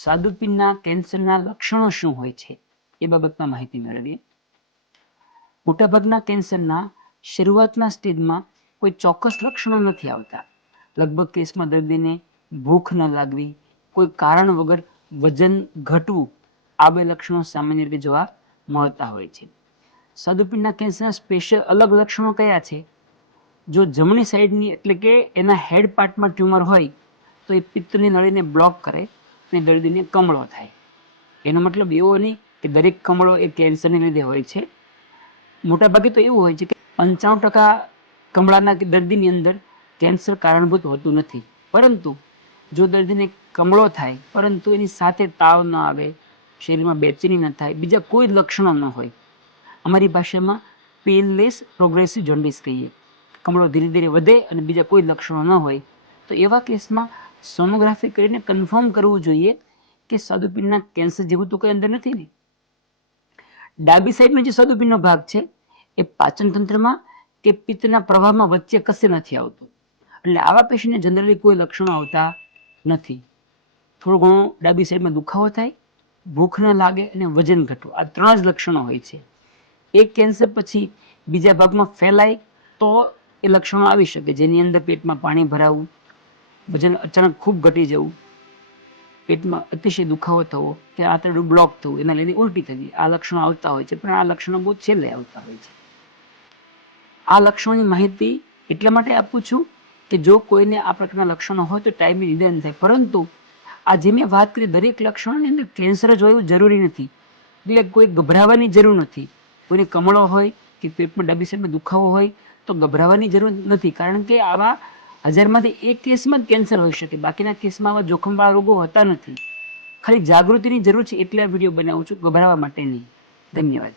સ્વાદુપિંડના કેન્સરના લક્ષણો શું હોય છે એ બાબતમાં માહિતી મેળવીએ. મોટાભાગના કેન્સરના શરૂઆતના સ્ટેજમાં કોઈ ચોક્કસ લક્ષણો નથી આવતા. લગભગ કેસમાં દર્દીને ભૂખ ન લાગવી, કોઈ કારણ વગર વજન ઘટવું, આ બે લક્ષણો સામાન્ય રીતે જોવા મળતા હોય છે. સ્વાદુપિંડના કેન્સરના સ્પેશિયલ અલગ લક્ષણો કયા છે? જો જમણી સાઈડની એટલે કે એના હેડ પાર્ટમાં ટ્યુમર હોય તો એ પિત્તની નળીને બ્લોક કરે અને દર્દીને કમળો થાય. એનો મતલબ એવો નહીં કે દરેક કમળો એ કેન્સરને લીધે હોય છે. મોટાભાગે તો એવું હોય છે કે 95% કમળાના દર્દીની અંદર કેન્સર કારણભૂત હોતું નથી. પરંતુ જો દર્દીને કમળો થાય પરંતુ એની સાથે તાવ ન આવે, શરીરમાં બેચેની ન થાય, બીજા કોઈ લક્ષણો ન હોય, અમારી ભાષામાં પેનલેસ પ્રોગ્રેસિવ જોન્ડિસ કહીએ, કમળો ધીરે ધીરે વધે અને બીજા કોઈ લક્ષણો ન હોય, તો એવા કેસમાં સોનોગ્રાફી કરીને કન્ફર્મ કરવું જોઈએ કે સ્વાદુપિંડના કેન્સર જેવું તો કંઈ અંદર નથી ને. ડાબી સાઈડનો જે સ્વાદુપિંડનો ભાગ છે એ પાચન તંત્રમાં કે પિત્તના પ્રવાહમાં વચ્ચે કશે નથી આવતું. એટલે આવા પેશન્ટને જનરલી કોઈ લક્ષણો આવતા નથી. થોડું ઘણું ડાબી સાઈડમાં દુખાવો થાય, ભૂખ ન લાગે અને વજન ઘટવું, આ 3 જ લક્ષણો હોય છે. એક કેન્સર પછી બીજા ભાગમાં ફેલાય તો એ લક્ષણો આવી શકે, જેની અંદર પેટમાં પાણી ભરાવું, વજન અચાનક ખૂબ ઘટી જવું, પેટમાં અતિશય દુખાવો થવો કે આંતરડું બ્લોક થવું, એના લીધે ઉલટી થવી, આ લક્ષણો આવતા હોય છે. પણ આ લક્ષણો બહુ છેલ્લે આવતા હોય છે. આ લક્ષણોની માહિતી એટલા માટે આપું છું કે જો કોઈને આ પ્રકારના લક્ષણો હોય તો ટાઈમે નિદાન થાય. પરંતુ આ જે મેં વાત કરી દરેક લક્ષણોની અંદર કેન્સર જ હોય એવું જરૂરી નથી. એટલે કોઈ ગભરાવાની જરૂર નથી. કોઈને કમળો હોય કે પેટમાં ડાબી સાઈડમાં દુખાવો હોય તો ગભરાવાની જરૂર નથી. કારણ કે આવા 1000માંથી 1 કેસમાં જ કેન્સર હોઈ શકે. બાકીના કેસમાં આવા જોખમવાળા રોગો હોતા નથી. ખાલી જાગૃતિની જરૂર છે એટલે આ વિડીયો બનાવું છું, ગભરાવા માટે નહીં. ધન્યવાદ.